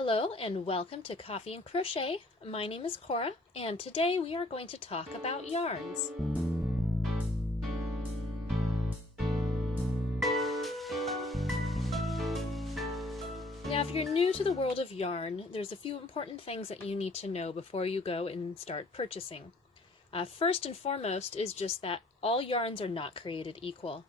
Hello and welcome to Coffee and Crochet. My name is Cora and today we are going to talk about yarns. Now if you're new to the world of yarn, there's a few important things that you need to know before you go and start purchasing. First and foremost is just that all yarns are not created equal.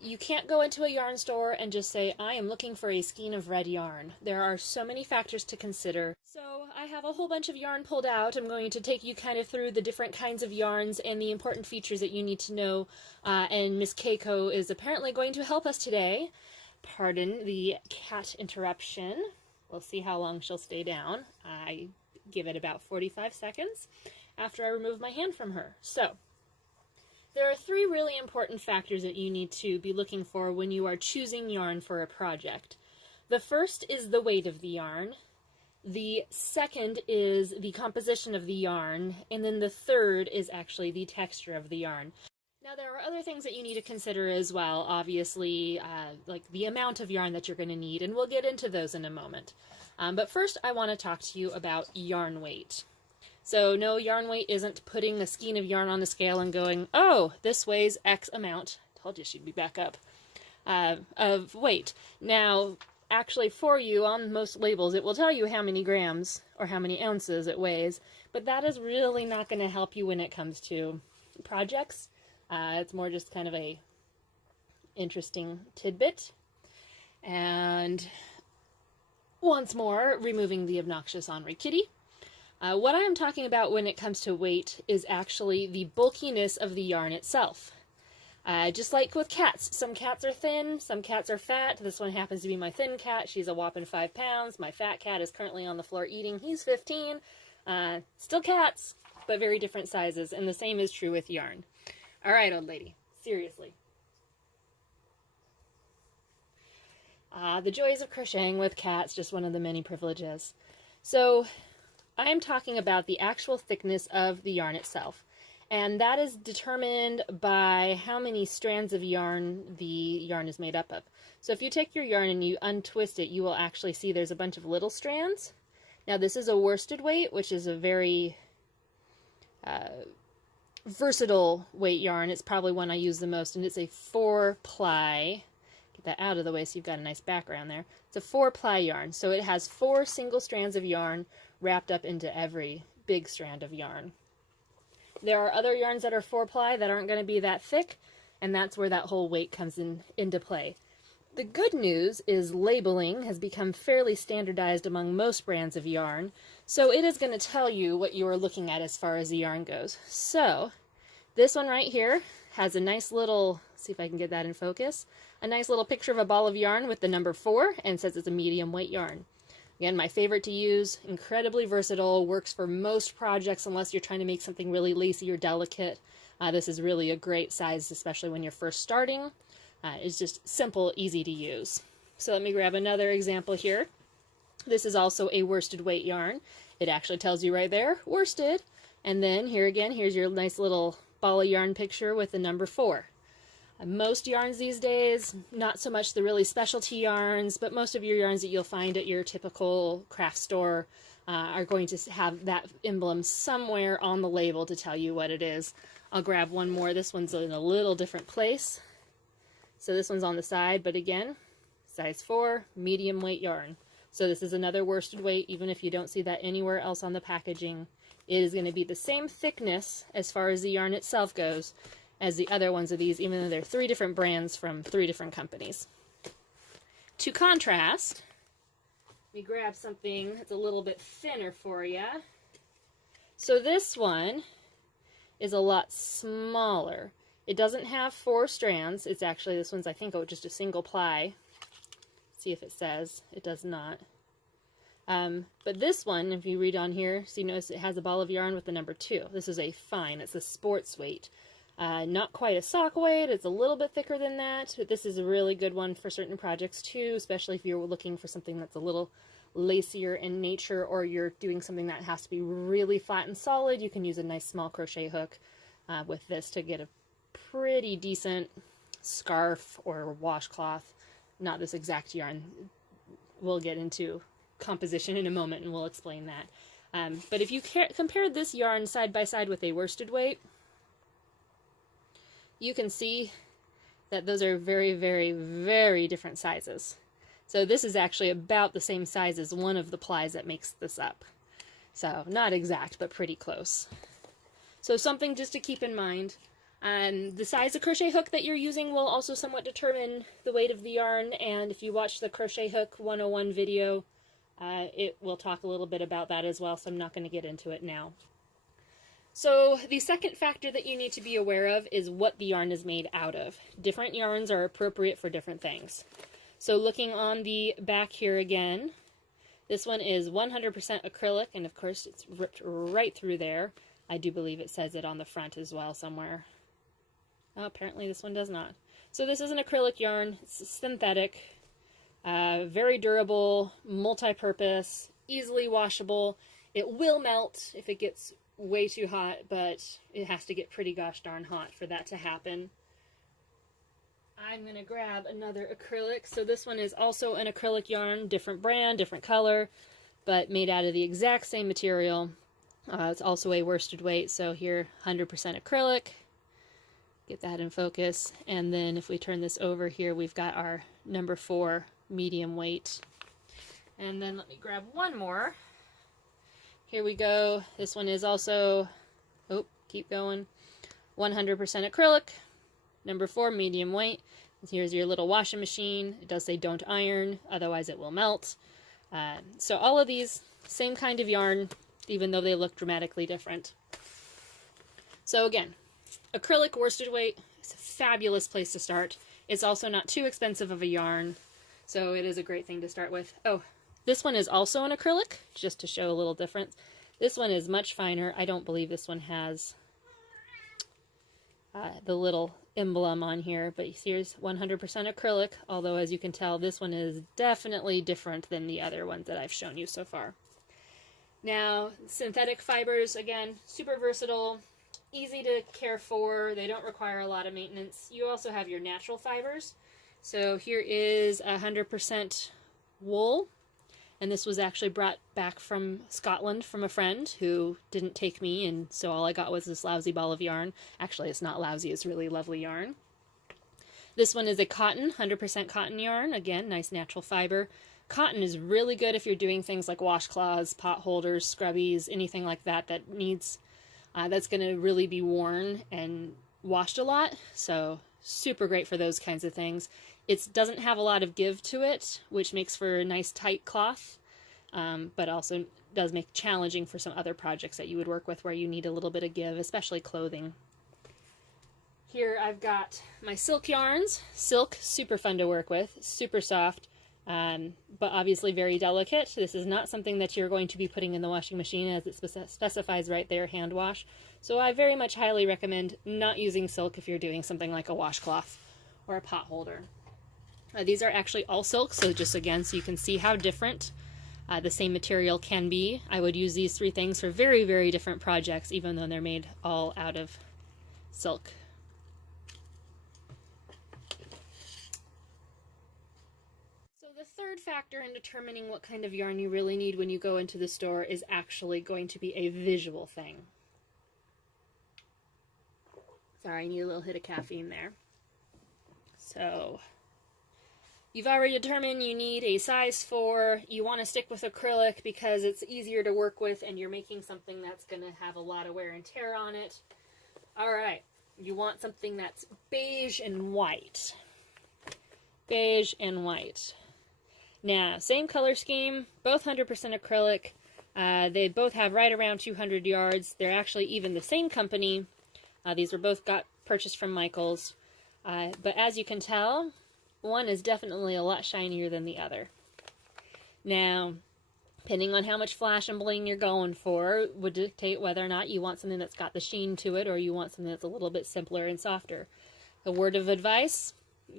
You can't go into a yarn store and just say, I am looking for a skein of red yarn. There are so many factors to consider. So I have a whole bunch of yarn pulled out. I'm going to take you kind of through the different kinds of yarns and the important features that you need to know. And Miss Keiko is apparently going to help us today. Pardon the cat interruption. We'll see how long she'll stay down. I give it about 45 seconds after I remove my hand from her. So, there are three really important factors that you need to be looking for when you are choosing yarn for a project. The first is the weight of the yarn. The second is the composition of the yarn. And then the third is actually the texture of the yarn. Now there are other things that you need to consider as well, obviously, like the amount of yarn that you're going to need, and we'll get into those in a moment. But first I want to talk to you about yarn weight. So no, yarn weight isn't putting a skein of yarn on the scale and going, oh, this weighs X amount. Told you she'd be back up. Of weight. Now, actually for you, on most labels, it will tell you how many grams or how many ounces it weighs, but that is really not going to help you when it comes to projects. It's more just kind of a interesting tidbit. And once more, removing the obnoxious ornery kitty. What I am talking about when it comes to weight is actually the bulkiness of the yarn itself. Just like with cats, some cats are thin, some cats are fat. This one happens to be my thin cat. She's a whopping 5 pounds. My fat cat is currently on the floor eating. He's 15. Still cats, but very different sizes, and the same is true with yarn. All right, old lady, seriously. The joys of crocheting with cats, just one of the many privileges. So, I am talking about the actual thickness of the yarn itself, and that is determined by how many strands of yarn the yarn is made up of. So if you take your yarn and you untwist it, you will actually see there's a bunch of little strands. Now this is a worsted weight, which is a very versatile weight yarn. It's probably one I use the most, and it's a 4-ply. Get that out of the way so you've got a nice background there. It's a 4-ply yarn, so it has 4 single strands of yarn wrapped up into every big strand of yarn. There are other yarns that are 4-ply that aren't going to be that thick, and that's where that whole weight comes into play. The good news is labeling has become fairly standardized among most brands of yarn, so it is going to tell you what you are looking at as far as the yarn goes. So, this one right here has a nice little, see if I can get that in focus, a nice little picture of a ball of yarn with the number 4 and says it's a medium weight yarn. Again, my favorite to use, incredibly versatile, works for most projects unless you're trying to make something really lacy or delicate. This is really a great size, especially when you're first starting. It's just simple, easy to use. So let me grab another example here. This is also a worsted weight yarn. It actually tells you right there, worsted. And then here again, here's your nice little ball of yarn picture with the number 4. Most yarns these days, not so much the really specialty yarns, but most of your yarns that you'll find at your typical craft store are going to have that emblem somewhere on the label to tell you what it is. I'll grab one more. This one's in a little different place. So this one's on the side, but again, size 4, medium weight yarn. So this is another worsted weight, even if you don't see that anywhere else on the packaging. It is going to be the same thickness as far as the yarn itself goes as the other ones of these, even though they're 3 different brands from 3 different companies. To contrast, we grab something that's a little bit thinner for you. So this one is a lot smaller. It doesn't have 4 strands. It's actually, this one's I think just a single ply. See if it says. It does not. But this one, if you read on here, so you notice it has a ball of yarn with the number 2. This is a fine. It's a sports weight. Not quite a sock weight, it's a little bit thicker than that, but this is a really good one for certain projects too, especially if you're looking for something that's a little lacier in nature, or you're doing something that has to be really flat and solid. You can use a nice small crochet hook with this to get a pretty decent scarf or washcloth. Not this exact yarn. We'll get into composition in a moment, and we'll explain that. But if you compare this yarn side by side with a worsted weight, you can see that those are very, very, very different sizes. So this is actually about the same size as one of the plies that makes this up. So not exact, but pretty close. So something just to keep in mind. The size of crochet hook that you're using will also somewhat determine the weight of the yarn, and if you watch the Crochet Hook 101 video, it will talk a little bit about that as well, so I'm not going to get into it now. So the second factor that you need to be aware of is what the yarn is made out of. Different yarns are appropriate for different things. So looking on the back here again, this one is 100% acrylic, and of course it's ripped right through there. I do believe it says it on the front as well somewhere. Oh, apparently this one does not. So this is an acrylic yarn. It's synthetic, very durable, multi-purpose, easily washable. It will melt if it gets way too hot, but it has to get pretty gosh darn hot for that to happen. I'm going to grab another acrylic. So this one is also an acrylic yarn, different brand, different color, but made out of the exact same material. It's also a worsted weight, so here 100% acrylic. Get that in focus. And then if we turn this over here, we've got our number 4 medium weight. And then let me grab one more. Here we go. This one is also, oh, keep going, 100% acrylic, number 4 medium weight. And here's your little washing machine. It does say don't iron, otherwise it will melt. So all of these, same kind of yarn, even though they look dramatically different. So again, acrylic worsted weight is a fabulous place to start. It's also not too expensive of a yarn, so it is a great thing to start with. Oh, this one is also an acrylic, just to show a little difference. This one is much finer. I don't believe this one has the little emblem on here, but here's 100% acrylic, although as you can tell, this one is definitely different than the other ones that I've shown you so far. Now, synthetic fibers, again, super versatile, easy to care for. They don't require a lot of maintenance. You also have your natural fibers. So here is 100% wool, and this was actually brought back from Scotland from a friend who didn't take me, and so all I got was this lousy ball of yarn. Actually, it's not lousy, it's really lovely yarn. This one is a cotton, 100% cotton yarn. Again, nice natural fiber. Cotton is really good if you're doing things like washcloths, pot holders, scrubbies, anything like that that needs, that's going to really be worn and washed a lot. So super great for those kinds of things. It doesn't have a lot of give to it, which makes for a nice tight cloth, but also does make it challenging for some other projects that you would work with where you need a little bit of give, especially clothing. Here I've got my silk yarns. Silk, super fun to work with, super soft. But obviously very delicate. This is not something that you're going to be putting in the washing machine, as it specifies right there, hand wash. So I very much highly recommend not using silk if you're doing something like a washcloth or a pot holder. These are actually all silk, so just again, so you can see how different the same material can be. I would use these 3 things for very, very different projects, even though they're made all out of silk. The third factor in determining what kind of yarn you really need when you go into the store is actually going to be a visual thing. Sorry, I need a little hit of caffeine there. So, you've already determined you need a size 4. You want to stick with acrylic because it's easier to work with and you're making something that's going to have a lot of wear and tear on it. Alright, you want something that's beige and white. Beige and white. Now, same color scheme, both 100% acrylic. They both have right around 200 yards. They're actually even the same company. These were both purchased from Michaels. But as you can tell, one is definitely a lot shinier than the other. Now, depending on how much flash and bling you're going for, would dictate whether or not you want something that's got the sheen to it or you want something that's a little bit simpler and softer. A word of advice: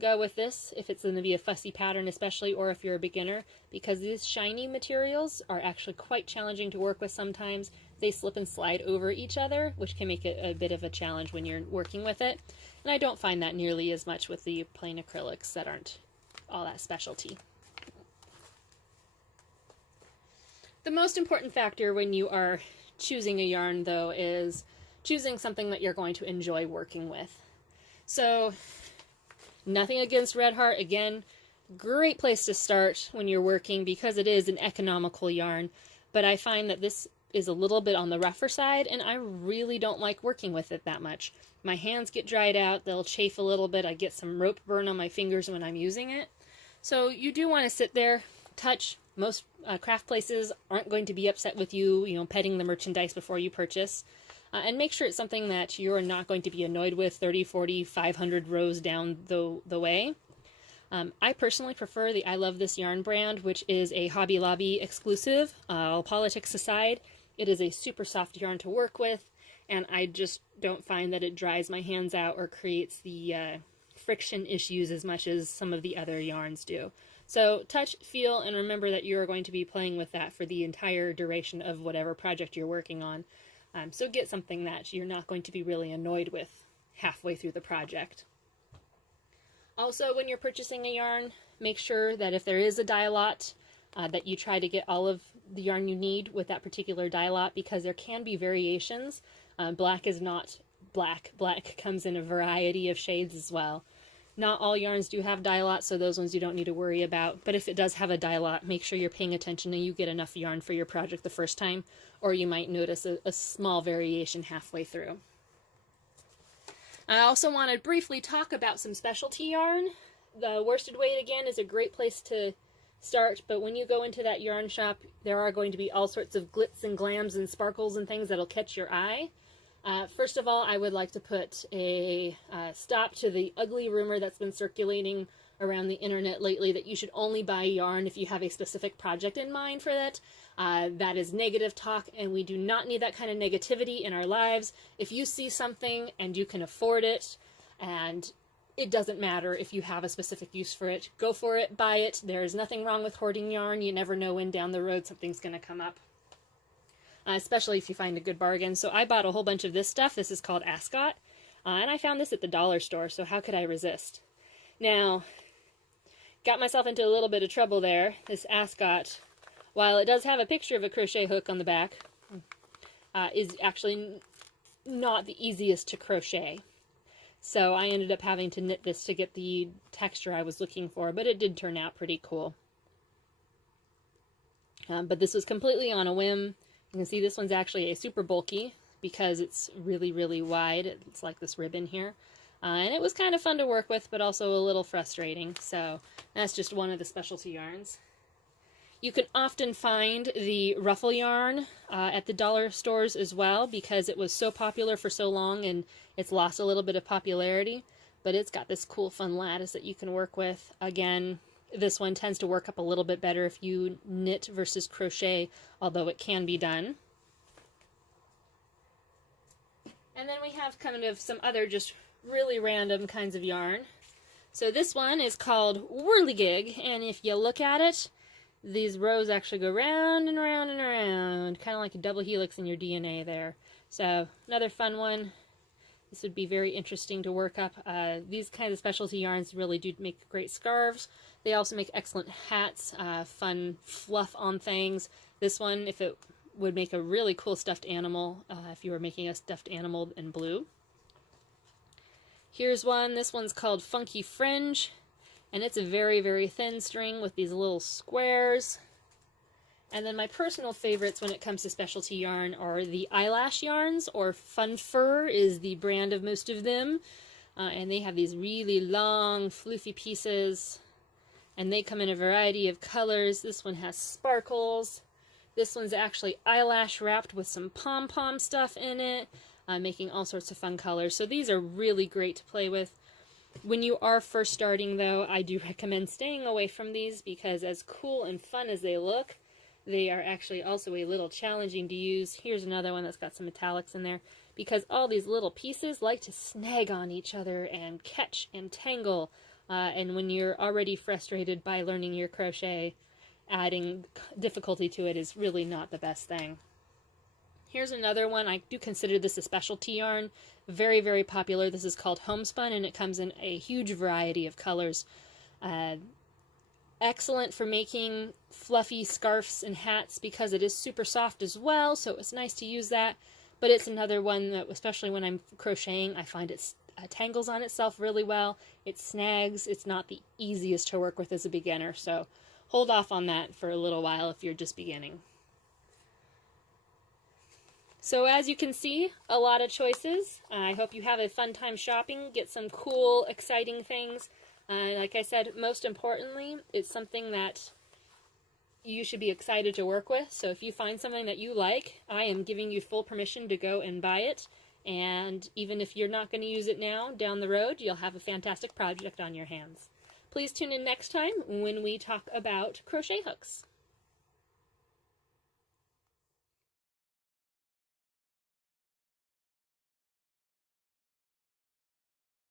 go with this if it's going to be a fussy pattern, especially, or if you're a beginner, because these shiny materials are actually quite challenging to work with sometimes. They slip and slide over each other, which can make it a bit of a challenge when you're working with it. And I don't find that nearly as much with the plain acrylics that aren't all that specialty. The most important factor when you are choosing a yarn, though, is choosing something that you're going to enjoy working with. So, nothing against Red Heart. Again, great place to start when you're working because it is an economical yarn, but I find that this is a little bit on the rougher side, and I really don't like working with it that much. My hands get dried out, they'll chafe a little bit, I get some rope burn on my fingers when I'm using it. So you do want to sit there, touch. Most craft places aren't going to be upset with you, petting the merchandise before you purchase. And make sure it's something that you're not going to be annoyed with 30, 40, 500 rows down the way. I personally prefer the I Love This Yarn brand, which is a Hobby Lobby exclusive. All politics aside, it is a super soft yarn to work with, and I just don't find that it dries my hands out or creates the friction issues as much as some of the other yarns do. So touch, feel, and remember that you are going to be playing with that for the entire duration of whatever project you're working on. So get something that you're not going to be really annoyed with halfway through the project. Also, when you're purchasing a yarn, make sure that if there is a dye lot, that you try to get all of the yarn you need with that particular dye lot, because there can be variations. Black is not black. Black comes in a variety of shades as well. Not all yarns do have dye lot, so those ones you don't need to worry about. But if it does have a dye lot, make sure you're paying attention and you get enough yarn for your project the first time, or you might notice a small variation halfway through. I also want to briefly talk about some specialty yarn. The worsted weight, again, is a great place to start, but when you go into that yarn shop, there are going to be all sorts of glitz and glams and sparkles and things that'll catch your eye. First of all, I would like to put a stop to the ugly rumor that's been circulating around the internet lately that you should only buy yarn if you have a specific project in mind for that. That is negative talk, and we do not need that kind of negativity in our lives. If you see something and you can afford it, and it doesn't matter if you have a specific use for it, go for it, buy it. There is nothing wrong with hoarding yarn. You never know when down the road something's going to come up. Especially if you find a good bargain. So I bought a whole bunch of this stuff. This is called Ascot, and I found this at the dollar store, so how could I resist? Now, got myself into a little bit of trouble there. This Ascot, while it does have a picture of a crochet hook on the back, is actually not the easiest to crochet. So I ended up having to knit this to get the texture I was looking for, but it did turn out pretty cool. But this was completely on a whim. You can see this one's actually a super bulky because it's really, really wide. It's like this ribbon here. And it was kind of fun to work with, but also a little frustrating. So that's just one of the specialty yarns. You can often find the ruffle yarn at the dollar stores as well, because it was so popular for so long and it's lost a little bit of popularity. But it's got this cool, fun lattice that you can work with. Again, this one tends to work up a little bit better if you knit versus crochet, although it can be done. And then we have kind of some other just really random kinds of yarn. So this one is called Whirligig, and if you look at it, these rows actually go round and around and around, kind of like a double helix in your DNA there. So another fun one. This would be very interesting to work up. These kinds of specialty yarns really do make great scarves. They also make excellent hats, fun fluff on things. This one, if it would make a really cool stuffed animal, if you were making a stuffed animal in blue. Here's one. This one's called Funky Fringe, and it's a very, very thin string with these little squares. And then my personal favorites when it comes to specialty yarn are the eyelash yarns, or Fun Fur is the brand of most of them. And they have these really long, floofy pieces, and they come in a variety of colors. This one has sparkles. This one's actually eyelash wrapped with some pom-pom stuff in it, making all sorts of fun colors. So these are really great to play with. When you are first starting, though, I do recommend staying away from these, because as cool and fun as they look, they are actually also a little challenging to use. Here's another one that's got some metallics in there, because all these little pieces like to snag on each other and catch and tangle. And when you're already frustrated by learning your crochet, adding difficulty to it is really not the best thing. Here's another one. I do consider this a specialty yarn. Very, very popular. This is called Homespun, and it comes in a huge variety of colors. excellent for making fluffy scarves and hats because it is super soft as well, so it's nice to use that. But it's another one that, especially when I'm crocheting, I find it tangles on itself really well. It snags. It's not the easiest to work with as a beginner, so hold off on that for a little while if you're just beginning. So as you can see, a lot of choices. I hope you have a fun time shopping, get some cool, exciting things. Like I said, most importantly, it's something that you should be excited to work with. So if you find something that you like, I am giving you full permission to go and buy it. And even if you're not going to use it now, down the road, you'll have a fantastic project on your hands. Please tune in next time when we talk about crochet hooks.